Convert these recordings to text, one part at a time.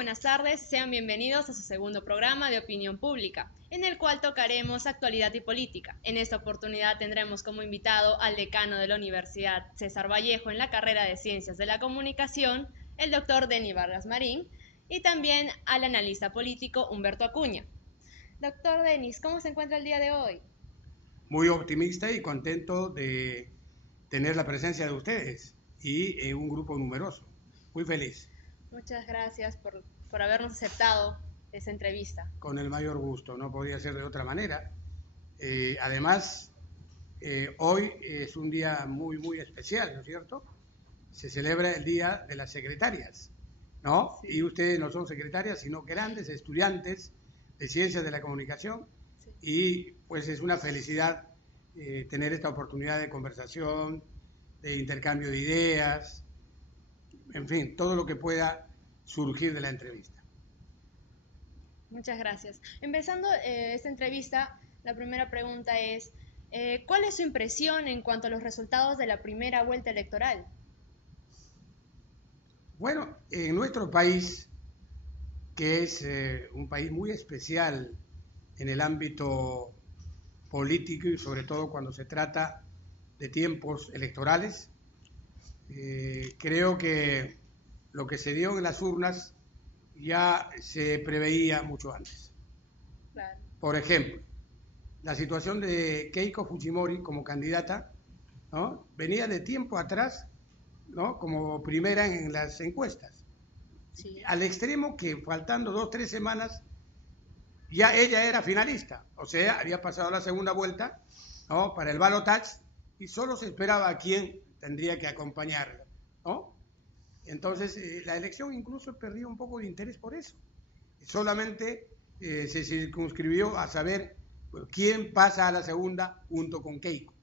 buenas tardes, sean bienvenidos a su segundo programa de Opinión Pública, en el cual tocaremos actualidad y política. En esta oportunidad tendremos como invitado al decano de la Universidad César Vallejo en la carrera de Ciencias de la Comunicación, el doctor Denis Vargas Marín, y también al analista político Humberto Acuña. Doctor Denis, ¿cómo se encuentra el día de hoy? Muy optimista y contento de tener la presencia de ustedes y un grupo numeroso. Muy feliz. Muchas gracias por habernos aceptado esa entrevista. Con el mayor gusto, no podría ser de otra manera. Además, hoy es un día muy especial, ¿no es cierto? Se celebra el Día de las Secretarias, ¿no? Sí. Y ustedes no son secretarias, sino grandes estudiantes de Ciencias de la Comunicación. Sí. Y pues es una felicidad tener esta oportunidad de conversación, de intercambio de ideas, en fin, todo lo que pueda surgir de la entrevista. Muchas gracias. Empezando esta entrevista, la primera pregunta es, ¿cuál es su impresión en cuanto a los resultados de la primera vuelta electoral? Bueno, en nuestro país, que es un país muy especial en el ámbito político y sobre todo cuando se trata de tiempos electorales, creo que lo que se dio en las urnas ya se preveía mucho antes. Claro. Por ejemplo, la situación de Keiko Fujimori como candidata, ¿no? Venía de tiempo atrás, ¿no? Como primera en las encuestas. Sí. Al extremo que faltando 2 o 3 semanas ya ella era finalista, o sea, había pasado la segunda vuelta, ¿no? Para el balotaje y solo se esperaba a quién tendría que acompañarla, ¿no? Entonces, la elección incluso perdió un poco de interés por eso. Solamente se circunscribió a saber quién pasa a la segunda junto con Keiko.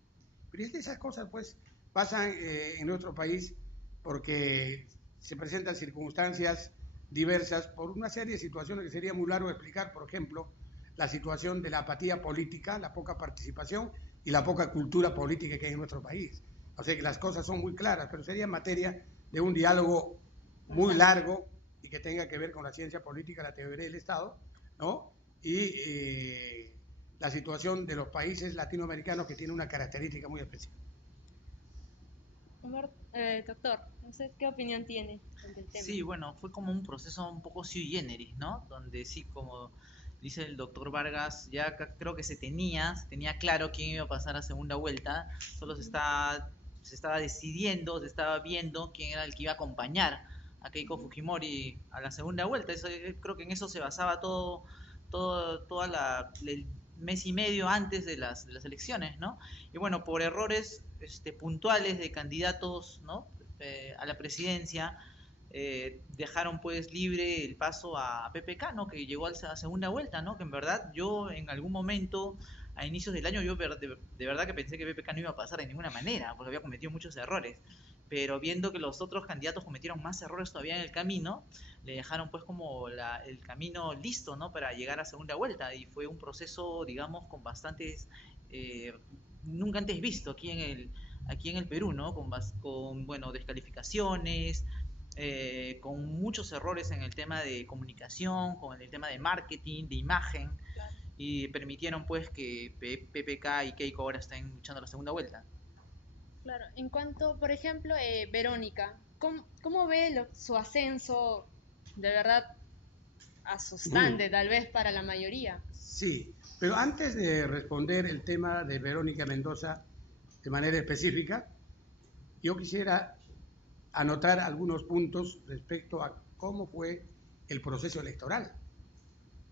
Pero esas cosas, pues, pasan en nuestro país porque se presentan circunstancias diversas por una serie de situaciones que sería muy largo explicar. Por ejemplo, la situación de la apatía política, la poca participación y la poca cultura política que hay en nuestro país. O sea que las cosas son muy claras, pero sería materia de un diálogo muy largo y que tenga que ver con la ciencia política, la teoría del Estado, ¿no? Y la situación de los países latinoamericanos que tiene una característica muy especial. Doctor, ¿usted qué opinión tiene sobre el tema? Sí, bueno, fue como un proceso un poco sui generis, ¿no? Donde sí, como dice el doctor Vargas, ya creo que se tenía claro quién iba a pasar a segunda vuelta, solo se estaba decidiendo, se estaba viendo quién era el que iba a acompañar a Keiko Fujimori a la segunda vuelta. Eso, creo que en eso se basaba el mes y medio antes de las elecciones, ¿no? Y bueno, por errores puntuales de candidatos, ¿no? A la presidencia, dejaron pues libre el paso a PPK, ¿no? Que llegó a la segunda vuelta, ¿no? Que en verdad yo en algún momento a inicios del año yo de verdad que pensé que PPK no iba a pasar de ninguna manera porque había cometido muchos errores, pero viendo que los otros candidatos cometieron más errores todavía en el camino, le dejaron pues como el camino listo, ¿no? Para llegar a segunda vuelta, y fue un proceso, digamos, con bastantes nunca antes visto aquí en el Perú, ¿no? Con bueno, descalificaciones, con muchos errores en el tema de comunicación, con el tema de marketing, de imagen, claro. Y permitieron pues que PPK y Keiko ahora estén luchando la segunda vuelta. Claro, en cuanto, por ejemplo, Verónica, ¿cómo ve su ascenso de verdad asustante, tal vez para la mayoría? Sí, pero antes de responder el tema de Verónica Mendoza de manera específica, yo quisiera anotar algunos puntos respecto a cómo fue el proceso electoral,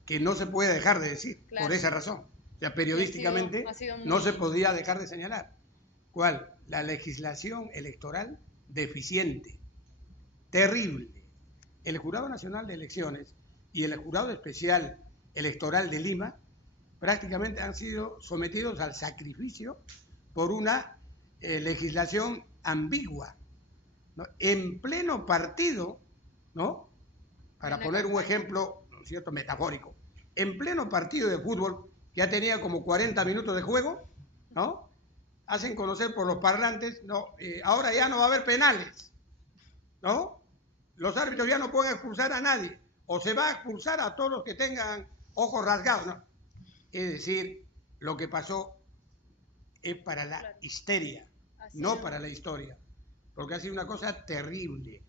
que no se puede dejar de decir, claro. Por esa razón. O sea, periodísticamente no se podía dejar de señalar. ¿Cuál? La legislación electoral deficiente, terrible. El Jurado Nacional de Elecciones y el Jurado Especial Electoral de Lima prácticamente han sido sometidos al sacrificio por una legislación ambigua, ¿no? En pleno partido, ¿no? Para poner un ejemplo, ¿no es cierto?, metafórico, en pleno partido de fútbol, ya tenía como 40 minutos de juego, ¿no? Hacen conocer por los parlantes, no, ahora ya no va a haber penales, ¿no? Los árbitros ya no pueden expulsar a nadie. o se va a expulsar a todos los que tengan ojos rasgados, ¿no? Es decir, lo que pasó es para la histeria, no para la historia, porque ha sido una cosa terrible.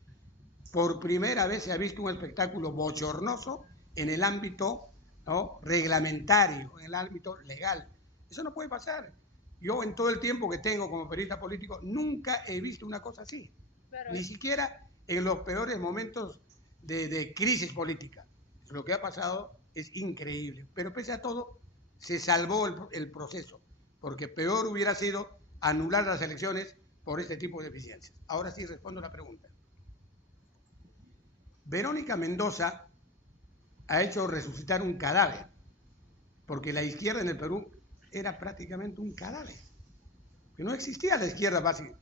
Por primera vez se ha visto un espectáculo bochornoso en el ámbito, ¿no?, reglamentario, en el ámbito legal. Eso no puede pasar. Yo en todo el tiempo que tengo como periodista político nunca he visto una cosa así, ni siquiera en los peores momentos de crisis política. Lo que ha pasado es increíble, pero pese a todo se salvó el proceso, porque peor hubiera sido anular las elecciones por este tipo de deficiencias. Ahora sí respondo la pregunta. Verónica Mendoza ha hecho resucitar un cadáver, porque la izquierda en el Perú era prácticamente un cadáver, que no existía la izquierda básica.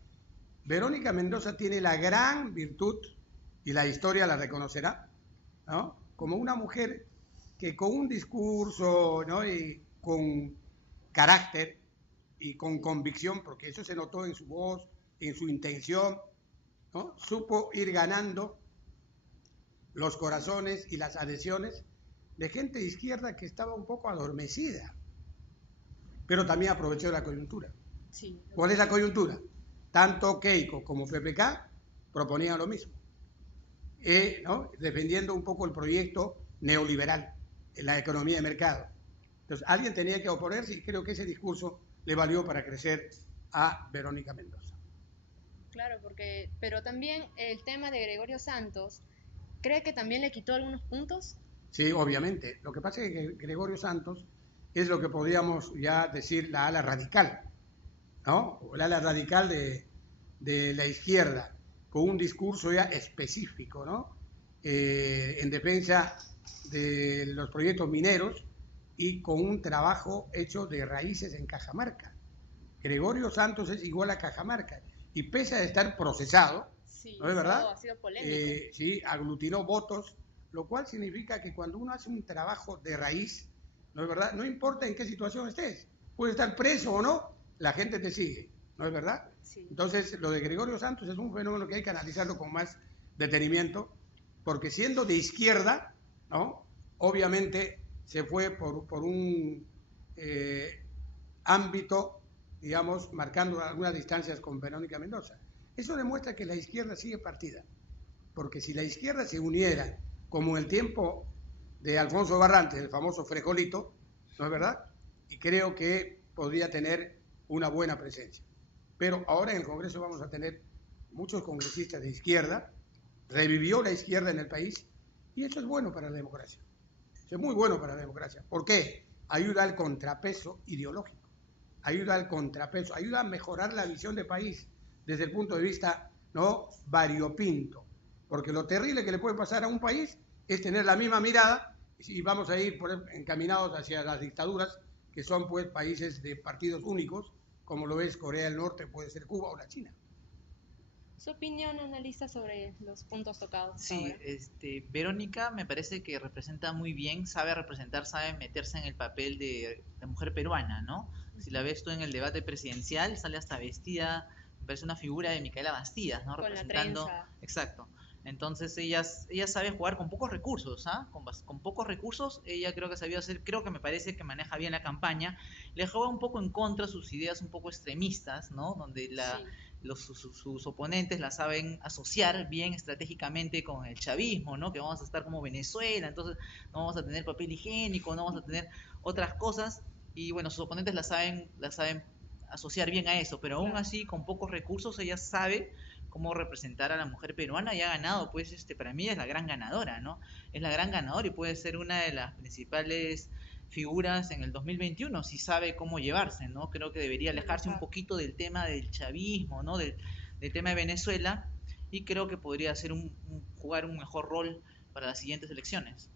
Verónica Mendoza tiene la gran virtud, y la historia la reconocerá, ¿no?, como una mujer que con un discurso, ¿no?, y con carácter y con convicción, porque eso se notó en su voz, en su intención, ¿no?, supo ir ganando los corazones y las adhesiones de gente de izquierda que estaba un poco adormecida, pero también aprovechó la coyuntura. Sí. ¿Cuál es la coyuntura? Tanto Keiko como PPK proponían lo mismo, ¿no?, defendiendo un poco el proyecto neoliberal en la economía de mercado. Entonces, alguien tenía que oponerse y creo que ese discurso le valió para crecer a Verónica Mendoza. Claro, pero también el tema de Gregorio Santos, ¿cree que también le quitó algunos puntos? Sí, obviamente. Lo que pasa es que Gregorio Santos es lo que podríamos ya decir la ala radical, ¿no? O el ala radical de la izquierda, con un discurso ya específico, ¿no?, en defensa de los proyectos mineros y con un trabajo hecho de raíces en Cajamarca. Gregorio Santos es igual a Cajamarca y pese a estar procesado, sí, ¿no es verdad? Ha sido polémico. Sí, aglutinó votos, lo cual significa que cuando uno hace un trabajo de raíz, ¿no es verdad?, no importa en qué situación estés, puedes estar preso o no, la gente te sigue, ¿no es verdad? Sí. Entonces, lo de Gregorio Santos es un fenómeno que hay que analizarlo con más detenimiento, porque siendo de izquierda, ¿no?, obviamente se fue por un ámbito, digamos, marcando algunas distancias con Verónica Mendoza. Eso demuestra que la izquierda sigue partida, porque si la izquierda se uniera, como en el tiempo de Alfonso Barrantes, el famoso frijolito, ¿no es verdad?, y creo que podría tener una buena presencia. Pero ahora en el Congreso vamos a tener muchos congresistas de izquierda, revivió la izquierda en el país, y eso es bueno para la democracia. Eso es muy bueno para la democracia. ¿Por qué? Ayuda al contrapeso ideológico, ayuda al contrapeso, ayuda a mejorar la visión de país desde el punto de vista, ¿no?, variopinto. Porque lo terrible que le puede pasar a un país es tener la misma mirada y vamos a ir encaminados hacia las dictaduras, que son pues países de partidos únicos, como lo es Corea del Norte, puede ser Cuba o la China. ¿Su opinión, analista, sobre los puntos tocados? Sí, Verónica me parece que representa muy bien, sabe representar, sabe meterse en el papel de mujer peruana, ¿no? Si la ves tú en el debate presidencial, sale hasta vestida, me parece una figura de Micaela Bastidas, ¿no? Con representando, la trenza. Exacto. Entonces ella sabe jugar con pocos recursos, ¿ah? Con pocos recursos, ella creo que sabía hacer, creo que me parece que maneja bien la campaña, le juega un poco en contra sus ideas un poco extremistas, ¿no? Donde sus oponentes la saben asociar bien estratégicamente con el chavismo, ¿no? Que vamos a estar como Venezuela, entonces no vamos a tener papel higiénico, no vamos a tener otras cosas, y bueno, sus oponentes la saben asociar bien a eso, pero aún así, con pocos recursos, ella sabe cómo representar a la mujer peruana y ha ganado, pues para mí es la gran ganadora, ¿no? Es la gran ganadora y puede ser una de las principales figuras en el 2021 si sabe cómo llevarse, ¿no? Creo que debería alejarse un poquito del tema del chavismo, ¿no? Del tema de Venezuela, y creo que podría hacer jugar un mejor rol para las siguientes elecciones.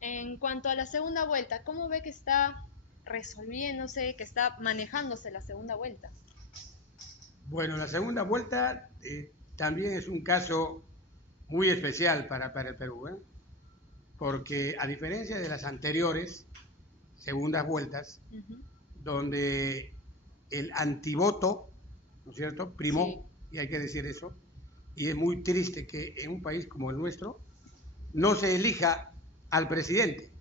En cuanto a la segunda vuelta, ¿cómo ve que está resolviéndose, que está manejándose la segunda vuelta? Bueno, la segunda vuelta también es un caso muy especial para el Perú, ¿eh? Porque a diferencia de las anteriores segundas vueltas, donde el antivoto, ¿no es cierto?, primó, y hay que decir eso, y es muy triste que en un país como el nuestro no se elija al presidente.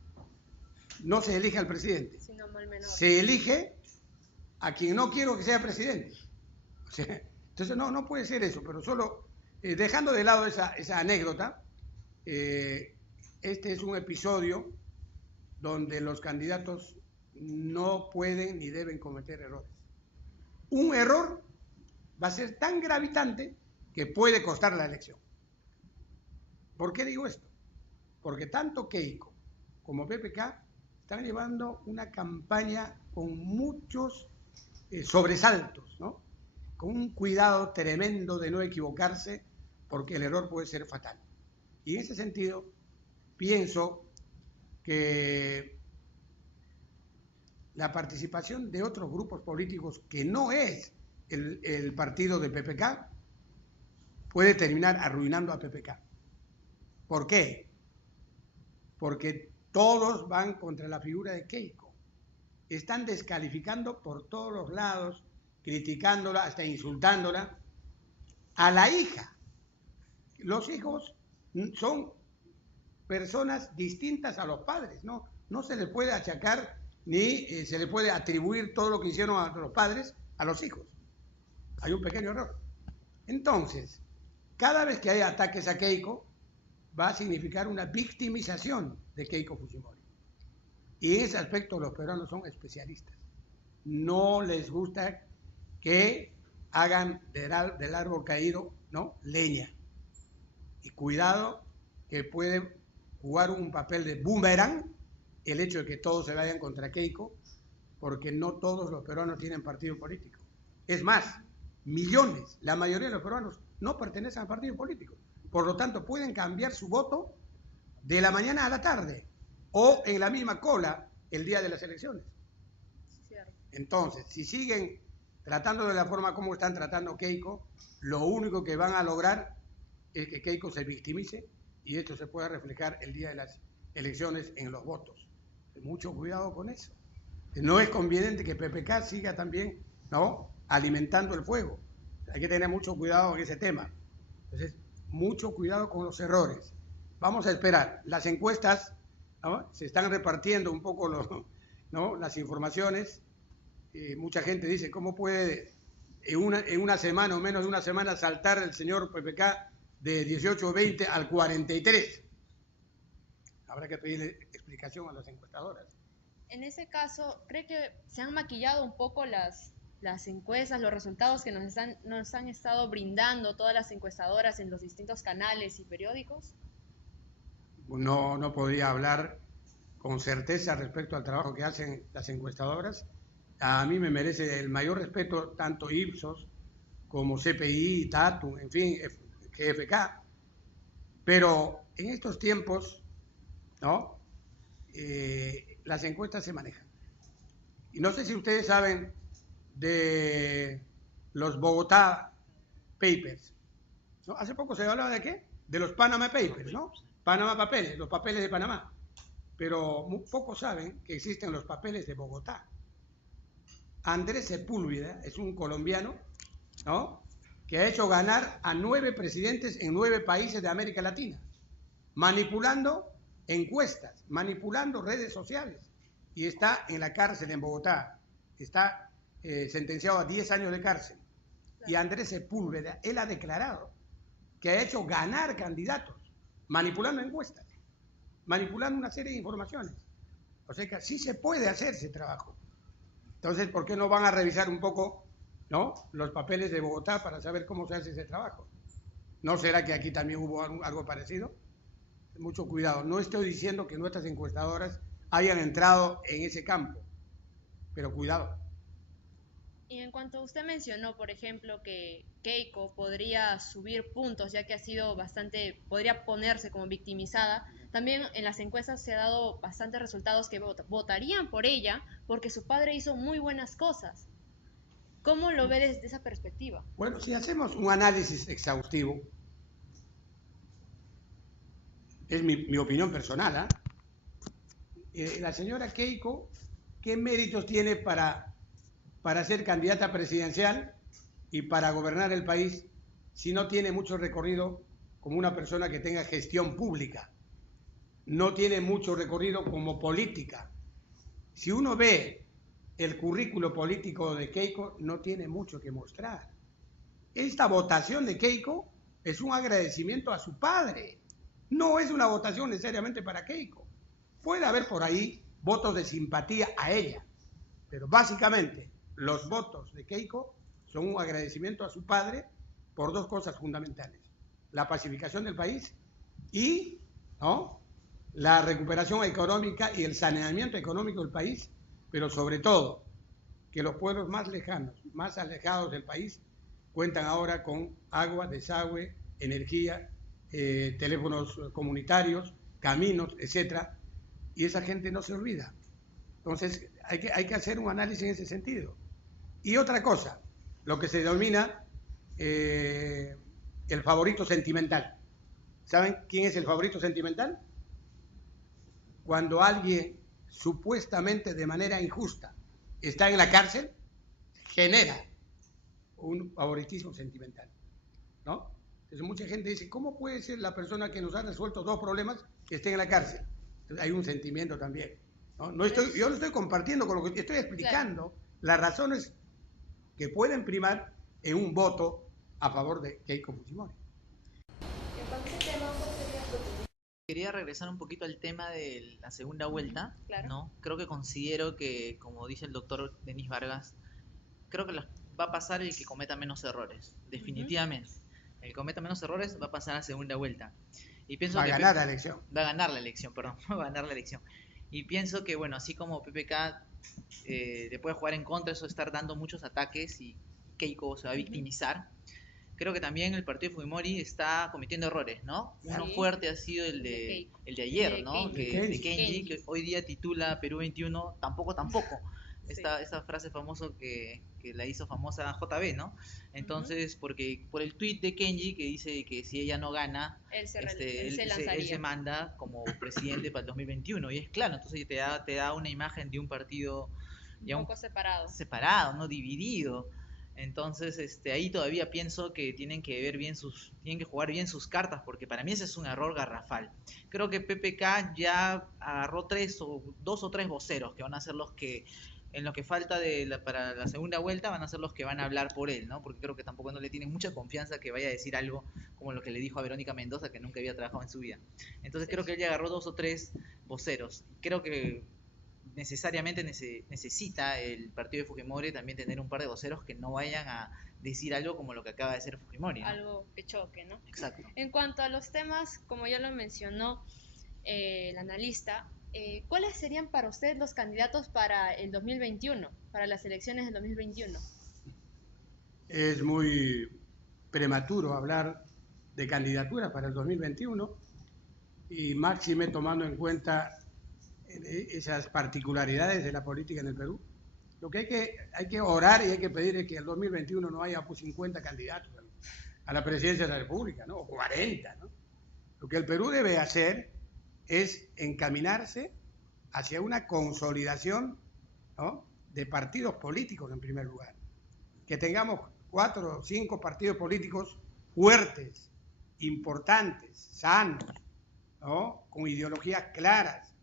No se elige al presidente. Se elige a quien no quiero que sea presidente. O sea, entonces no puede ser eso, pero solo dejando de lado esa anécdota, este es un episodio donde los candidatos no pueden ni deben cometer errores. Un error va a ser tan gravitante que puede costar la elección. ¿Por qué digo esto? Porque tanto Keiko como PPK están llevando una campaña con muchos sobresaltos, ¿no? Con un cuidado tremendo de no equivocarse, porque el error puede ser fatal. Y en ese sentido, pienso que la participación de otros grupos políticos que no es el partido de PPK puede terminar arruinando a PPK. ¿Por qué? Porque todos van contra la figura de Keiko. Están descalificando por todos los lados, criticándola, hasta insultándola, a la hija. Los hijos son personas distintas a los padres, no se les puede achacar ni se le puede atribuir todo lo que hicieron a los padres a los hijos. Hay un pequeño error. Entonces, cada vez que haya ataques a Keiko, va a significar una victimización de Keiko Fujimori. Y en ese aspecto los peruanos son especialistas. No les gusta que hagan del árbol caído, ¿no?, leña. Y cuidado que puede jugar un papel de boomerang el hecho de que todos se vayan contra Keiko, porque no todos los peruanos tienen partido político. Es más, millones, la mayoría de los peruanos no pertenecen a partido político. Por lo tanto, pueden cambiar su voto de la mañana a la tarde o en la misma cola el día de las elecciones. Entonces, si siguen tratando de la forma como están tratando a Keiko, lo único que van a lograr es que Keiko se victimice y esto se pueda reflejar el día de las elecciones en los votos. Mucho cuidado con eso. No es conveniente que PPK siga también, ¿no?, alimentando el fuego. Hay que tener mucho cuidado en ese tema. Entonces, mucho cuidado con los errores. Vamos a esperar. Las encuestas, ¿no?, se están repartiendo un poco las informaciones. Mucha gente dice, ¿cómo puede en una semana o menos de una semana saltar el señor PPK de 18-20 al 43? Habrá que pedirle explicación a las encuestadoras. En ese caso, ¿cree que se han maquillado un poco las encuestas, los resultados que nos han estado brindando todas las encuestadoras en los distintos canales y periódicos? No podría hablar con certeza respecto al trabajo que hacen las encuestadoras. A mí me merece el mayor respeto tanto Ipsos como CPI, Tatum, en fin, GFK. Pero en estos tiempos, ¿no?, las encuestas se manejan. Y no sé si ustedes saben de los Bogotá Papers, ¿no? Hace poco se hablaba de ¿qué? De los Panama Papers, ¿no? Panamá Papeles, los papeles de Panamá. Pero pocos saben que existen los papeles de Bogotá. Andrés Sepúlveda es un colombiano, ¿no?, que ha hecho ganar a 9 presidentes en 9 países de América Latina, manipulando encuestas, manipulando redes sociales, y está en la cárcel en Bogotá, está sentenciado a 10 años de cárcel. Y Andrés Sepúlveda, él ha declarado que ha hecho ganar candidatos, manipulando encuestas, manipulando una serie de informaciones. O sea que sí se puede hacer ese trabajo. Entonces, ¿por qué no van a revisar un poco, ¿no?, los papeles de Bogotá para saber cómo se hace ese trabajo? ¿No será que aquí también hubo algo parecido? Mucho cuidado. No estoy diciendo que nuestras encuestadoras hayan entrado en ese campo, pero cuidado. Y en cuanto usted mencionó, por ejemplo, que Keiko podría subir puntos, ya que ha sido podría ponerse como victimizada, también en las encuestas se ha dado bastantes resultados que votarían por ella porque su padre hizo muy buenas cosas. ¿Cómo lo ve desde esa perspectiva? Bueno, si hacemos un análisis exhaustivo, es mi opinión personal, la señora Keiko, ¿qué méritos tiene para ser candidata presidencial y para gobernar el país si no tiene mucho recorrido como una persona que tenga gestión pública? no tiene mucho recorrido como política. Si uno ve el currículo político de Keiko, no tiene mucho que mostrar. Esta votación de Keiko es un agradecimiento a su padre. No es una votación necesariamente para Keiko. Puede haber por ahí votos de simpatía a ella, pero básicamente los votos de Keiko son un agradecimiento a su padre por dos cosas fundamentales: la pacificación del país y la recuperación económica y el saneamiento económico del país, pero sobre todo que los pueblos más lejanos, más alejados del país, cuentan ahora con agua, desagüe, energía, teléfonos comunitarios, caminos, etcétera, y esa gente no se olvida. Entonces hay que hacer un análisis en ese sentido. Y otra cosa, lo que se denomina el favorito sentimental. ¿Saben quién es el favorito sentimental? Cuando alguien supuestamente de manera injusta está en la cárcel, genera un favoritismo sentimental, ¿no? Entonces mucha gente dice, ¿cómo puede ser la persona que nos ha resuelto dos problemas que esté en la cárcel? Entonces hay un sentimiento también, ¿no? Yo lo estoy compartiendo con lo que estoy explicando, las razones que pueden primar en un voto a favor de Keiko Fujimori. Quería regresar un poquito al tema de la segunda vuelta, claro. ¿no? Considero que, como dice el doctor Denis Vargas, creo que va a pasar el que cometa menos errores, definitivamente. El que cometa menos errores va a pasar a segunda vuelta. Y pienso va a ganar la elección. Va a ganar la elección, perdón, va a ganar la elección. Y pienso que, bueno, así como PPK le puede jugar en contra, eso de estar dando muchos ataques y Keiko se va a victimizar, creo que también el partido de Fujimori está cometiendo errores, ¿no? Sí. Uno fuerte ha sido el de ayer, ¿no? De Kenji, que hoy día titula Perú 21, tampoco. Esta frase famosa que la hizo famosa JB, ¿no? Entonces, porque por el tuit de Kenji que dice que si ella no gana, él se manda como presidente para el 2021. Y es claro, entonces te da una imagen de un partido ya un poco separado, no dividido. Entonces, ahí todavía pienso que tienen que jugar bien sus cartas, porque para mí ese es un error garrafal. Creo que PPK ya agarró 2 o 3 voceros que van a ser los que, en lo que falta para la segunda vuelta, van a ser los que van a hablar por él, ¿no? Porque creo que tampoco no le tienen mucha confianza que vaya a decir algo como lo que le dijo a Verónica Mendoza, que nunca había trabajado en su vida. Entonces creo que él ya agarró 2 o 3 voceros. Creo que necesariamente necesita el partido de Fujimori también tener un par de voceros que no vayan a decir algo como lo que acaba de hacer Fujimori, ¿no? Algo que choque, ¿no? Exacto. En cuanto a los temas, como ya lo mencionó el analista, ¿cuáles serían para usted los candidatos para el 2021, para las elecciones del 2021? Es muy prematuro hablar de candidatura para el 2021 y máxime tomando en cuenta esas particularidades de la política en el Perú. Lo que hay que orar y hay que pedir es que el 2021 no haya 50 candidatos a la presidencia de la República, ¿no? O 40, ¿no? Lo que el Perú debe hacer es encaminarse hacia una consolidación, ¿no?, de partidos políticos en primer lugar. Que tengamos 4 o 5 partidos políticos fuertes, importantes, sanos, ¿no?, con ideologías claras,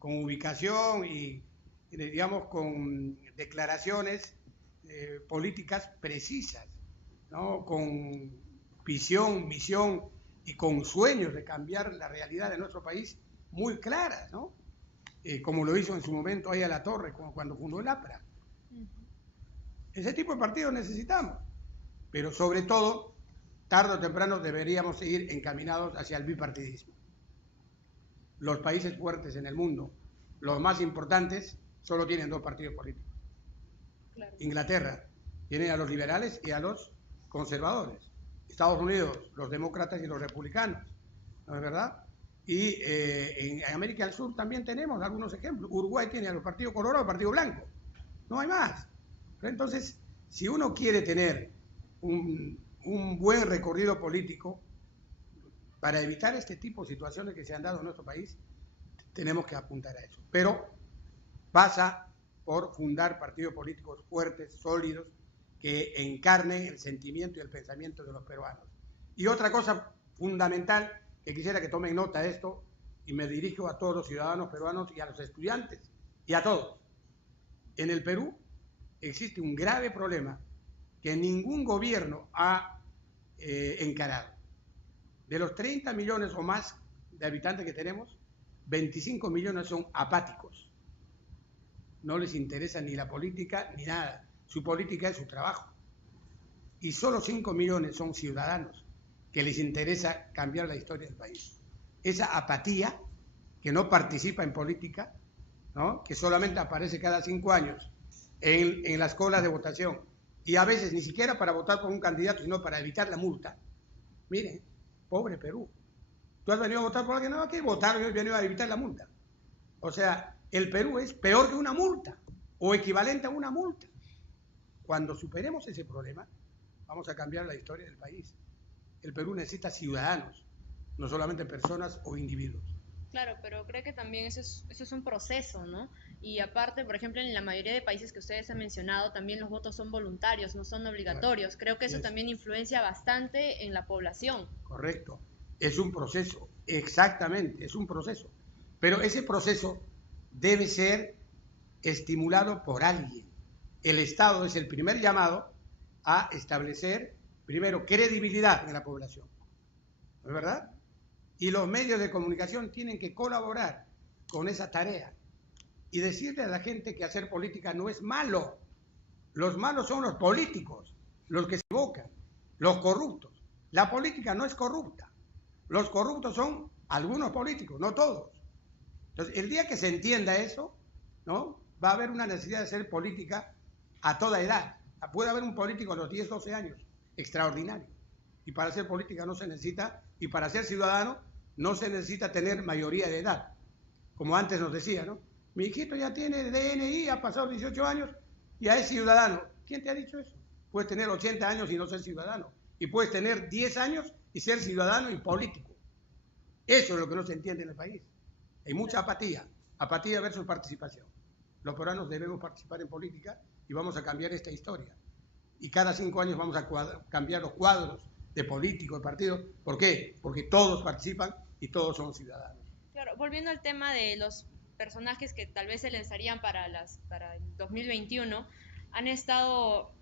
con ubicación y, digamos, con declaraciones políticas precisas, ¿no?, con visión, misión y con sueños de cambiar la realidad de nuestro país muy claras, ¿no? Como lo hizo en su momento ahí a la Torre, cuando fundó el APRA. Ese tipo de partidos necesitamos, pero sobre todo, tarde o temprano deberíamos seguir encaminados hacia el bipartidismo. Los países fuertes en el mundo, los más importantes, solo tienen 2 partidos políticos. Claro. Inglaterra tiene a los liberales y a los conservadores. Estados Unidos, los demócratas y los republicanos, ¿no es verdad? Y en América del Sur también tenemos algunos ejemplos. Uruguay tiene a los partidos colorados y al partido blanco. No hay más. Entonces, si uno quiere tener un buen recorrido político, para evitar este tipo de situaciones que se han dado en nuestro país, tenemos que apuntar a eso. Pero pasa por fundar partidos políticos fuertes, sólidos, que encarnen el sentimiento y el pensamiento de los peruanos. Y otra cosa fundamental, que quisiera que tomen nota de esto, y me dirijo a todos los ciudadanos peruanos y a los estudiantes y a todos. En el Perú existe un grave problema que ningún gobierno ha encarado. De los 30 millones o más de habitantes que tenemos, 25 millones son apáticos. No les interesa ni la política ni nada. Su política es su trabajo. Y solo 5 millones son ciudadanos que les interesa cambiar la historia del país. Esa apatía, que no participa en política, ¿no? Que solamente aparece cada 5 años en las colas de votación, y a veces ni siquiera para votar por un candidato, sino para evitar la multa. Miren, pobre Perú. Tú has venido a votar por alguien, no, que votar, yo he venido a evitar la multa. O sea, el Perú es peor que una multa, o equivalente a una multa. Cuando superemos ese problema, vamos a cambiar la historia del país. El Perú necesita ciudadanos, no solamente personas o individuos. Claro, pero creo que también eso es un proceso, ¿no? Y aparte, por ejemplo, en la mayoría de países que ustedes han mencionado, también los votos son voluntarios, no son obligatorios. Claro. Creo que eso también influencia bastante en la población. Correcto. Es un proceso, exactamente, es un proceso. Pero ese proceso debe ser estimulado por alguien. El Estado es el primer llamado a establecer, primero, credibilidad en la población. ¿No es verdad? Y los medios de comunicación tienen que colaborar con esa tarea y decirle a la gente que hacer política no es malo. Los malos son los políticos, los que se equivocan, los corruptos. La política no es corrupta. Los corruptos son algunos políticos, no todos. Entonces, el día que se entienda eso, ¿no? Va a haber una necesidad de hacer política a toda edad. Puede haber un político a los 10, 12 años, extraordinario. Y para hacer política no se necesita, y para ser ciudadano no se necesita tener mayoría de edad. Como antes nos decía, ¿no? Mi hijito ya tiene DNI, ha pasado 18 años, ya es ciudadano. ¿Quién te ha dicho eso? Puedes tener 80 años y no ser ciudadano. Y puedes tener 10 años y ser ciudadano y político. Eso es lo que no se entiende en el país. Hay mucha apatía versus participación. Los peruanos debemos participar en política y vamos a cambiar esta historia. Y cada 5 años vamos a cambiar los cuadros de políticos, de partidos. ¿Por qué? Porque todos participan y todos son ciudadanos. Claro, volviendo al tema de los personajes que tal vez se lanzarían para el 2021, han estado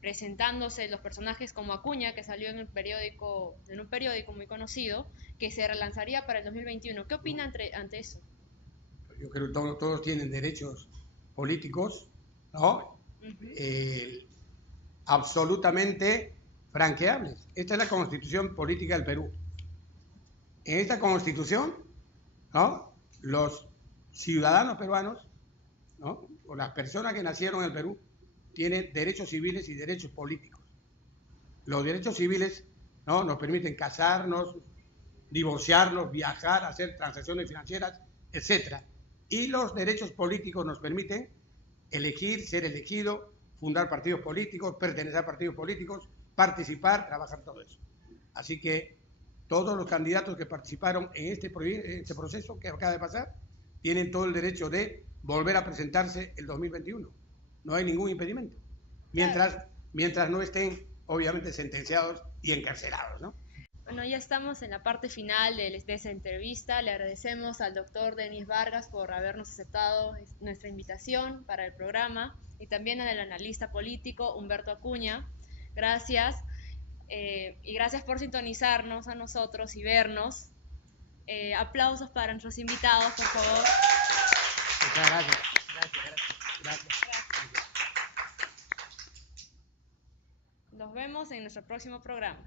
presentándose los personajes como Acuña, que salió en un periódico muy conocido, que se relanzaría para el 2021. ¿Qué opina ante eso? Yo creo que todos tienen derechos políticos, ¿no? Absolutamente franqueables. Esta es la Constitución Política del Perú. En esta Constitución, ¿no? Los ciudadanos peruanos, ¿no? O las personas que nacieron en el Perú tienen derechos civiles y derechos políticos. Los derechos civiles, ¿no? Nos permiten casarnos, divorciarnos, viajar, hacer transacciones financieras, etc. Y los derechos políticos nos permiten elegir, ser elegido, fundar partidos políticos, pertenecer a partidos políticos, participar, trabajar, todo eso. Así que todos los candidatos que participaron en este proceso que acaba de pasar tienen todo el derecho de volver a presentarse el 2021. No hay ningún impedimento. Mientras no estén, obviamente, sentenciados y encarcelados, ¿no? Bueno, ya estamos en la parte final de esa entrevista. Le agradecemos al doctor Denis Vargas por habernos aceptado nuestra invitación para el programa y también al analista político Humberto Acuña. Gracias. Y gracias por sintonizarnos a nosotros y vernos. Aplausos para nuestros invitados, por favor. Muchas gracias. Gracias. Nos vemos en nuestro próximo programa.